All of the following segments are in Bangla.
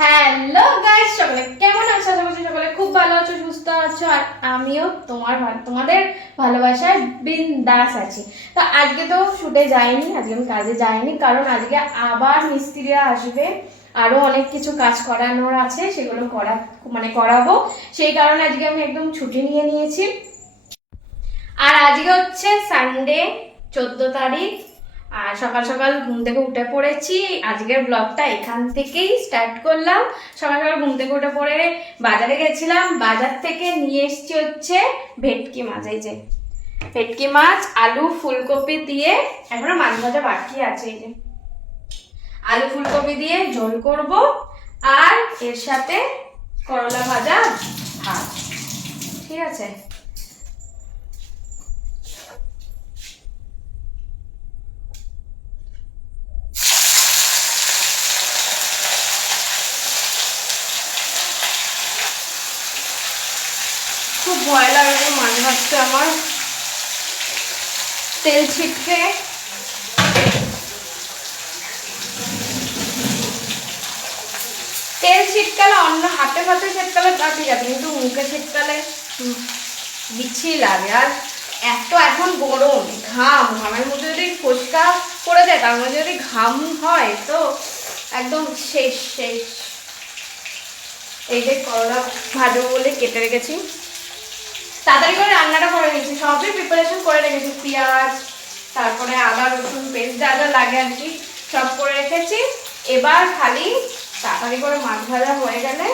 হ্যালো গাইস, সকলে কেমন আছো? আশা করছি সকলে খুব ভালো আছো, সুস্থ আছো। আর আমিও তোমাদের ভালোবাসায় বিন্দাস আছি। তো আজকে তো শুটে যাইনি, আজকে আমি কাজে যাইনি, কারণ আজকে আবার মিস্ত্রিরা আসবে, আরো অনেক কিছু কাজ করানোর আছে, সেগুলো করাবো। সেই কারণে আজকে আমি একদম ছুটি নিয়ে নিয়েছি। আর আজকে হচ্ছে সানডে, 14 তারিখ। আর সকাল সকাল ঘুম থেকে উঠে পড়েছি। আজকের ব্লগটা এখান থেকেই স্টার্ট করলাম। সকাল সকাল ঘুম থেকে উঠে পড়ে বাজারে গেছিলাম। বাজার থেকে নিয়ে এসেছি হচ্ছে ভেটকি মাছ। এই যে ভেটকি মাছ, আলু ফুলকপি দিয়ে, এখনো মাছ ভাজা বাকি আছে। এই যে আলু ফুলকপি দিয়ে ঝোল করব, আর এর সাথে করলা ভাজা, ভাত। ঠিক আছে। খুব ভয় লাগে মাছ ভাজতে আমার, তেল ছিটকে। তেল ছিটকালে অন্য হাতে ফাতে ছিটকালে তা ঠিক আছে, কিন্তু মুখে ছিটকালে বিচ্ছিরি লাগে। আর এত এখন গরম, ঘামের মধ্যে যদি ফোসকা পড়ে যায়, তার মধ্যে যদি ঘাম হয়, তো একদম শেষ শেষ। এই যে করলা ভাজবো বলে কেটে রেখেছি, তাড়াতাড়ি করে রান্নাটা করে নিয়েছি, সবই প্রিপারেশন করে রেখেছি। পেঁয়াজ, তারপরে আদা রসুন পেস্ট যা যা লাগে আর কি, সব করে রেখেছি। এবার খালি তাড়াতাড়ি করে মাছ ভাজা হয়ে গেলে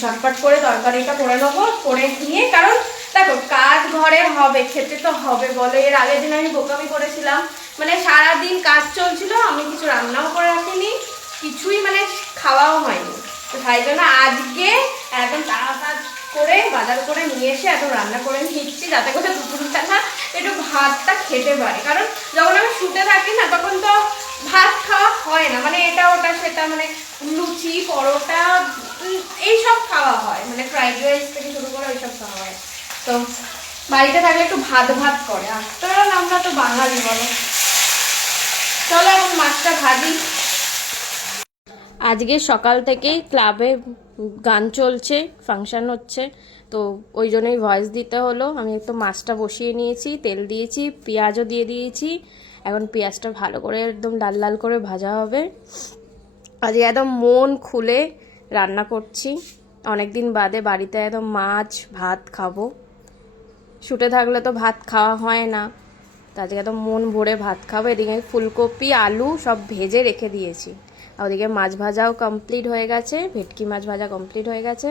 ঝটপট করে তরকারিটা করে নেবো, করে নিয়ে, কারণ দেখো কাজ ঘরে হবে, খেতে তো হবে বলে। এর আগের দিন আমি বোকামি করেছিলাম, মানে সারাদিন কাজ চলছিল, আমি কিছু রান্নাও করে রাখিনি, কিছুই মানে খাওয়াও হয়নি। তো তাই জন্য আজকে একদম তাড়াতাড়ি করে বাজার করে নিয়ে এসে একদম রান্না করে নিচ্ছি, যাতে করে দুপুরবেলা একটু ভাতটা খেতে পারি। কারণ যখন আমি শুতে থাকি না, তখন তো ভাত খাওয়া হয় না, মানে এটা ওটা সেটা, মানে লুচি পরোটা এইসব খাওয়া হয়, মানে ফ্রাইড রাইস থেকে শুরু করে ওইসব খাওয়া হয়। তো বাড়িতে থাকলে একটু ভাত ভাত করে, আফটার অল আমরা তো বাঙালি বলো। চলো এখন মাছটা ভাজি। আজকে সকাল থেকেই ক্লাবে গান চলছে, ফাংশন হচ্ছে, তো ওই জন্যই ভয়েস দিতে হলো। আমি একটু মাছটা বসিয়ে নিয়েছি, তেল দিয়েছি, পেঁয়াজও দিয়ে দিয়েছি। এখন পেঁয়াজটা ভালো করে একদম লাল লাল করে ভাজা হবে। আজকে একদম মন খুলে রান্না করছি, অনেকদিন বাদে বাড়িতে একদম মাছ ভাত খাবো। শুটে থাকলে তো ভাত খাওয়া হয় না, তো আজকে একদম মন ভরে ভাত খাবো। এদিকে ফুলকপি আলু সব ভেজে রেখে দিয়েছি, আর ওদিকে মাছ ভাজাও কমপ্লিট হয়ে গেছে, ভেটকি মাছ ভাজা কমপ্লিট হয়ে গেছে।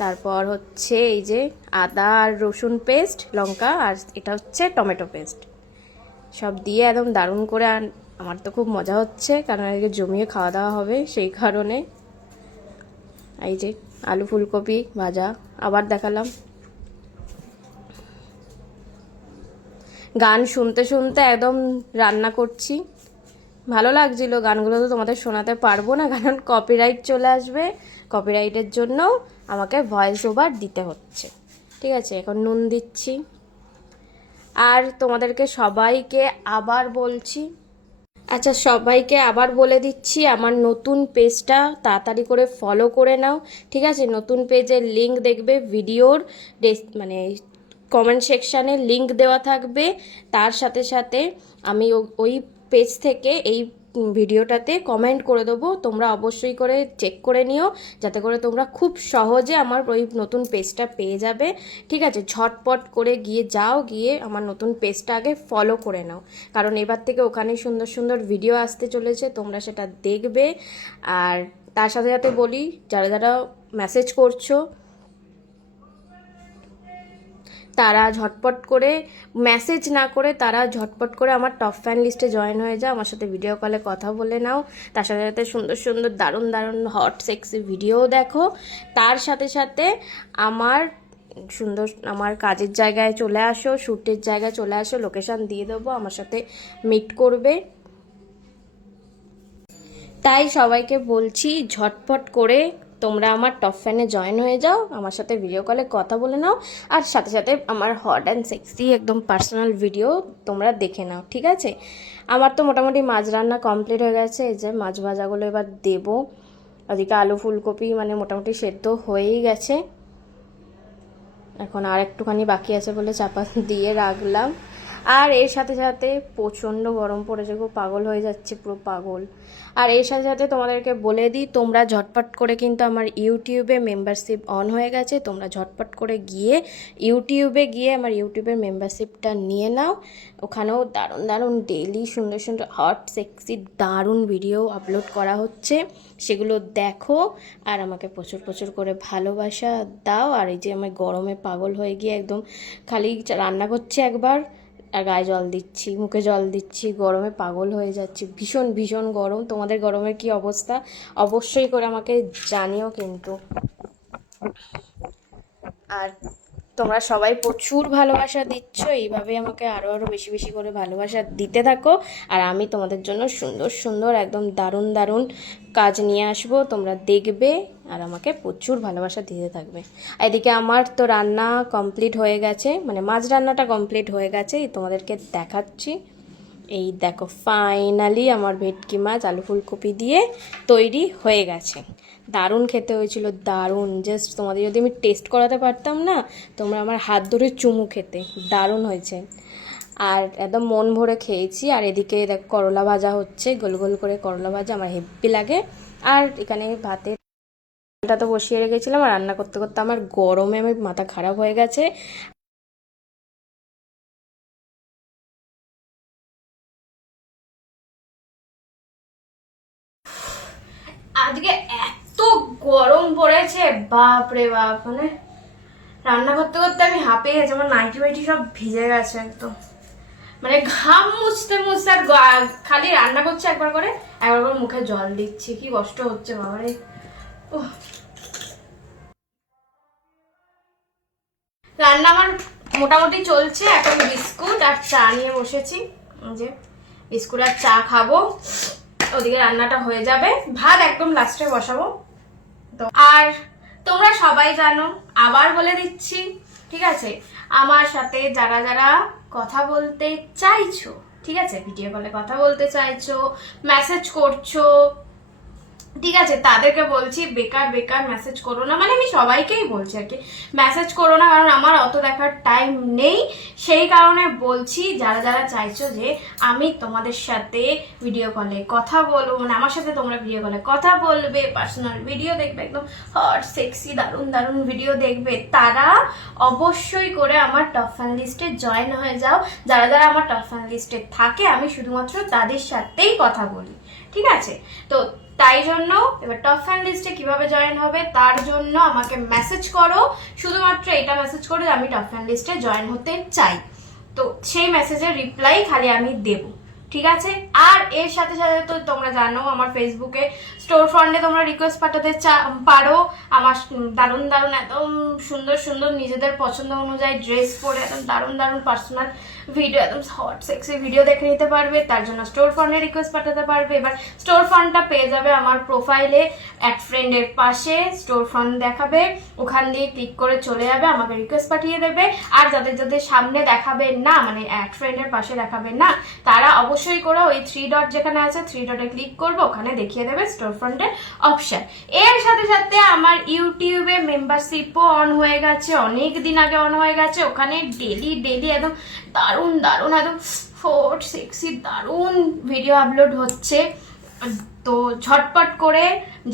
তারপর হচ্ছে এই যে আদা আর রসুন পেস্ট, লঙ্কা, আর এটা হচ্ছে টমেটো পেস্ট, সব দিয়ে একদম দারুণ করে। আর আমার তো খুব মজা হচ্ছে, কারণ আজকে জমিয়ে খাওয়া দাওয়া হবে, সেই কারণে। এই যে আলু ফুলকপি ভাজা আবার দেখালাম। গান শুনতে শুনতে একদম রান্না করছি, ভালো লাগছিল। গানগুলো তো তোমাদের শোনাতে পারবো না, কারণ কপিরাইট চলে আসবে। কপিরাইটের জন্য আমাকে ভয়েস ওভার দিতে হচ্ছে। ঠিক আছে, এখন নুন দিচ্ছি। আর তোমাদেরকে সবাইকে আবার বলছি, আচ্ছা সবাইকে আবার বলে দিচ্ছি, আমার নতুন পেজটা তাড়াতাড়ি করে ফলো করে নাও। ঠিক আছে, নতুন পেজের লিঙ্ক দেখবে ভিডিওর মানে কমেন্ট সেকশানে লিঙ্ক দেওয়া থাকবে। তার সাথে সাথে আমি ওই পেজ থেকে এই ভিডিওটাতে কমেন্ট করে দেবো, তোমরা অবশ্যই করে চেক করে নিও, যাতে করে তোমরা খুব সহজে আমার ওই নতুন পেজটা পেয়ে যাবে। ঠিক আছে, ঝটপট করে গিয়ে আমার নতুন পেজটা আগে ফলো করে নাও, কারণ এবার থেকে ওখানে সুন্দর সুন্দর ভিডিও আসতে চলেছে, তোমরা সেটা দেখবে। আর তার সাথে সাথে বলি, যারা যারা মেসেজ করছো তারা ঝটপট করে, মেসেজ না করে তারা ঝটপট করে আমার টপ ফ্যান লিস্টে জয়েন হয়ে যাও, আমার সাথে ভিডিও কলে কথা বলে নাও। তার সাথে সাথে সুন্দর সুন্দর দারুণ দারুণ হট সেক্সি ভিডিও দেখো। তার সাথে সাথে আমার কাজের জায়গায় চলে আসো, শ্যুটের জায়গায় চলে আসো, লোকেশন দিয়ে দেবো, আমার সাথে মিট করবে। তাই সবাইকে বলছি ঝটপট করে তোমরা আমার টপ ফ্যানে জয়েন হয়ে যাও, আমার সাথে ভিডিও কলে কথা বলে নাও, আর সাথে সাথে আমার হট অ্যান্ড সেক্সি একদম পার্সোনাল ভিডিও তোমরা দেখে নাও, ঠিক আছে? আমার তো মোটামুটি মাছ রান্না কমপ্লিট হয়ে গেছে। এই যে মাছ ভাজাগুলো এবার দেবো। ওদিকে আলু ফুলকপি মানে মোটামুটি সেদ্ধ হয়েই গেছে, এখন আর একটুখানি বাকি আছে বলে চাপা দিয়ে রাখলাম। আর এর সাথে সাথে প্রচণ্ড গরম পড়েছে, খুব পাগল হয়ে যাচ্ছে, পুরো পাগল। আর এর সাথে সাথে তোমাদেরকে বলে দিই, তোমরা ঝটপট করে কিন্তু আমার ইউটিউবে মেম্বারশিপ অন হয়ে গেছে, তোমরা ঝটপট করে গিয়ে ইউটিউবে গিয়ে আমার ইউটিউবের মেম্বারশিপটা নিয়ে নাও। ওখানেও দারুণ দারুণ ডেইলি সুন্দর সুন্দর হট সেক্সি দারুণ ভিডিও আপলোড করা হচ্ছে, সেগুলো দেখো আর আমাকে প্রচুর প্রচুর করে ভালোবাসা দাও। আর এই যে আমার গরমে পাগল হয়ে গিয়ে একদম খালি রান্না করছি একবার আর গায়ে জল দিচ্ছি, মুখে জল দিচ্ছি, গরমে পাগল হয়ে যাচ্ছি, ভীষণ ভীষণ গরম। তোমাদের গরমের কি অবস্থা অবশ্যই করে আমাকে জানিও কিন্তু। আর তোমরা সবাই প্রচুর ভালোবাসা দিচ্ছ, এইভাবে আমাকে আরও আরও বেশি বেশি করে ভালোবাসা দিতে থাকো। আর আমি তোমাদের জন্য সুন্দর সুন্দর একদম দারুণ দারুণ কাজ নিয়ে আসবো, তোমরা দেখবে আর আমাকে প্রচুর ভালোবাসা দিতে থাকবে। এদিকে আমার তো রান্না কমপ্লিট হয়ে গেছে, মানে মাছ রান্নাটা কমপ্লিট হয়ে গেছে, তোমাদেরকে দেখাচ্ছি। এই দেখো ফাইনালি আমার ভেটকি মাছ আলু ফুলকপি দিয়ে তৈরি হয়ে গেছে। দারুণ খেতে হয়েছিল, দারুণ। জাস্ট তোমাদের যদি আমি টেস্ট করাতে পারতাম না, তোমরা আমার হাত ধরে চুমু খেতে, দারুণ হয়েছে। আর একদম মন ভরে খেয়েছি। আর এদিকে দেখ করলা ভাজা হচ্ছে, গোল গোল করে করলা ভাজা আমার হেব্বি লাগে। আর এখানে ভাতটা তো বসিয়ে রেখেছিলাম, আর রান্না করতে করতে আমার গরমে আমার মাথা খারাপ হয়ে গেছে। আজকে এত গরম পড়েছে, বাপ রে বাপ, মানে রান্না করতে করতে আমি হাঁপিয়ে গেছি, আমার নাইটি বাইটি সব ভিজে গেছে একদম, মানে ঘাম মুছতে মুছতে। আর খালি রান্না করছি একবার করে মুখে জল দিচ্ছি, কি কষ্ট হচ্ছে বাবারে। রান্না আমার মোটামুটি চলছে, এখন বিস্কুট আর চা নিয়ে বসেছি, যে বিস্কুট আর চা খাবো, ওদিকে রান্নাটা হয়ে যাবে, ভাত একদম লাস্টে বসাবো। তো আর তোমরা সবাই জানো, আবার বলে দিচ্ছি, ঠিক আছে? আমার সাথে যারা যারা কথা বলতে চাইছো, ঠিক আছে, ভিডিও কলে কথা বলতে চাইছো, মেসেজ করছো, ঠিক আছে, তাদেরকে বলছি বেকার বেকার মেসেজ করো না, মানে আমি সবাইকেই বলছি আর কি, মেসেজ করো না, কারণ আমার অত দেখার টাইম নেই। সেই কারণে বলছি, যারা যারা চাইছো যে আমি তোমাদের সাথে ভিডিও কলে কথা বলবো, মানে আমার সাথে তোমরা ভিডিও কলে কথা বলবে, পার্সোনাল ভিডিও দেখবে, একদম হট সেক্সি দারুণ দারুণ ভিডিও দেখবে, তারা অবশ্যই করে আমার টপ ফ্যান লিস্টে জয়েন হয়ে যাও। যারা যারা আমার টপ ফ্যান লিস্টে থাকে, আমি শুধুমাত্র তাদের সাথেই কথা বলি, ঠিক আছে? তো তাই জন্য এবার টপ ফ্যান লিস্টে কিভাবে জয়েন হবে, তার জন্য আমাকে মেসেজ করো, শুধুমাত্র এটা মেসেজ করো যে আমি টপ ফ্যান লিস্টে জয়েন হতে চাই, তো সেই মেসেজের রিপ্লাই খালি আমি দেবো, ঠিক আছে? আর এর সাথে সাথে তো তোমরা জানো, আমার ফেসবুকে স্টোর ফ্রন্টে তোমরা রিকোয়েস্ট পাঠাতে পারো, আমার দারুণ দারুণ একদম সুন্দর সুন্দর নিজেদের পছন্দ অনুযায়ী ড্রেস পরে একদম দারুণ দারুণ পার্সোনাল ভিডিও, একদম হট সেক্সি ভিডিও দেখে নিতে পারবে, তার জন্য স্টোর ফ্রন্টে রিকোয়েস্ট পাঠাতে পারবে। এবার স্টোর ফ্রন্টটা পেয়ে যাবে আমার প্রোফাইলে, অ্যাড ফ্রেন্ডের পাশে স্টোর ফ্রন্ট দেখাবে, ওখান দিয়ে ক্লিক করে চলে যাবে, আমাকে রিকোয়েস্ট পাঠিয়ে দেবে। আর যাদের যাদের সামনে দেখাবে না, মানে অ্যাড ফ্রেন্ডের পাশে দেখাবে না, তারা অবশ্যই করে ওই 3 ডট যেখানে আছে 3 ডটে ক্লিক করবে, ওখানে দেখিয়ে দেবে স্টোর ফ্রন্টের অপশন। এর সাথে সাথে আমার ইউটিউবে মেম্বারশিপও অন হয়ে গেছে, অনেক দিন আগে অন হয়ে গেছে, ওখানে ডেলি ডেলি একদম দারুণ দারুণ একদম হট সেক্সি দারুণ ভিডিও আপলোড হচ্ছে। তো ঝটপট করে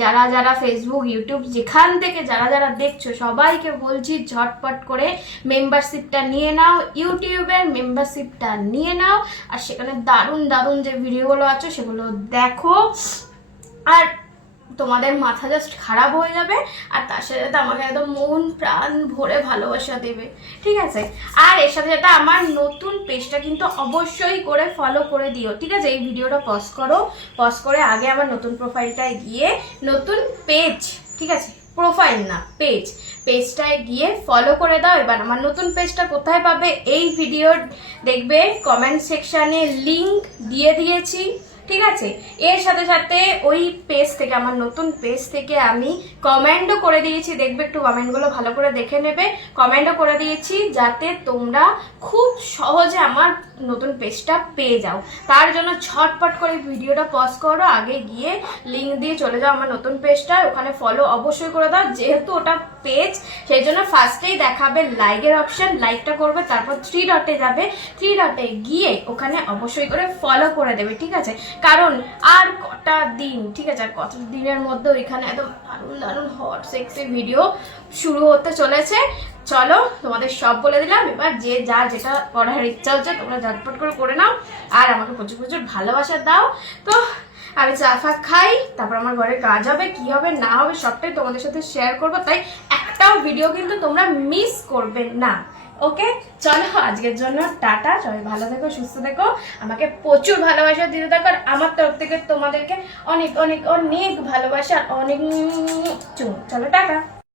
যারা যারা ফেসবুক ইউটিউব যেখান থেকে যারা যারা দেখছো, সবাইকে বলছি ঝটপট করে মেম্বারশিপটা নিয়ে নাও, ইউটিউবের মেম্বারশিপটা নিয়ে নাও, আর সেখানে দারুণ দারুণ যে ভিডিওগুলো আছে সেগুলো দেখো, আর তোমাদের মাথা জাস্ট খারাপ হয়ে যাবে, আর তার সাথে সাথে আমাকে একদম মন প্রাণ ভরে ভালোবাসা দেবে, ঠিক আছে? আর এর সাথে সাথে আমার নতুন পেজটা কিন্তু অবশ্যই করে ফলো করে দিও, ঠিক আছে? এই ভিডিওটা পজ করো, পজ করে আগে আমার নতুন প্রোফাইলটায় গিয়ে নতুন পেজ, ঠিক আছে, প্রোফাইল না পেজ, পেজটায় গিয়ে ফলো করে দাও। এবার আমার নতুন পেজটা কোথায় পাবে, এই ভিডিওর দেখবে কমেন্ট সেকশানে লিঙ্ক দিয়ে দিয়েছি, ঠিক আছে। এর সাথে সাথে ওই পেজ থেকে, আমার নতুন পেজ থেকে আমি কমেন্টও করে দিয়েছি, দেখবে একটু কমেন্টগুলো ভালো করে দেখে নেবে। কমেন্টও করে দিয়েছি যাতে তোমরা খুব সহজে আমার নতুন পেজটা পেয়ে যাও। তার জন্য ঝটপট করে ভিডিওটা পজ করো, আগে গিয়ে লিঙ্ক দিয়ে চলে যাও আমার নতুন পেজটা, ওখানে ফলো অবশ্যই করে দাও। যেহেতু ওটা পেজ, সেই জন্য ফার্স্টেই দেখাবে লাইকের অপশন, লাইকটা করবে, তারপর 3 ডটে যাবে, 3 ডটে গিয়ে ওখানে অবশ্যই করে ফলো করে দেবে, ঠিক আছে। কারণ আর কটা দিন, ঠিক আছে, আর কত দিনের মধ্যে ওইখানে একদম দারুণ দারুণ হট সেক্সি ভিডিও শুরু হতে চলেছে। চলো তোমাদের সব বলে দিলাম, এবার যে যার যেটা করার ইচ্ছা হচ্ছে তোমরা ঝটপট করে নাও, আর আমাকে প্রচুর প্রচুর ভালোবাসা দাও। তো আমি চা ফা খাই, তারপর আমার ঘরে কাজ হবে, কি হবে না হবে সবটাই তোমাদের সাথে শেয়ার করবো, তাই একটাও ভিডিও কিন্তু তোমরা মিস করবে না। ওকে, চলো আজকের জন্য টাটা, সবাই ভালো থেকো, সুস্থ থেকো, আমাকে প্রচুর ভালোবাসা দিতে থাকো, আর আমার তরফ থেকে তোমাদেরকে অনেক অনেক অনেক ভালোবাসা, অনেক চলো টাটা।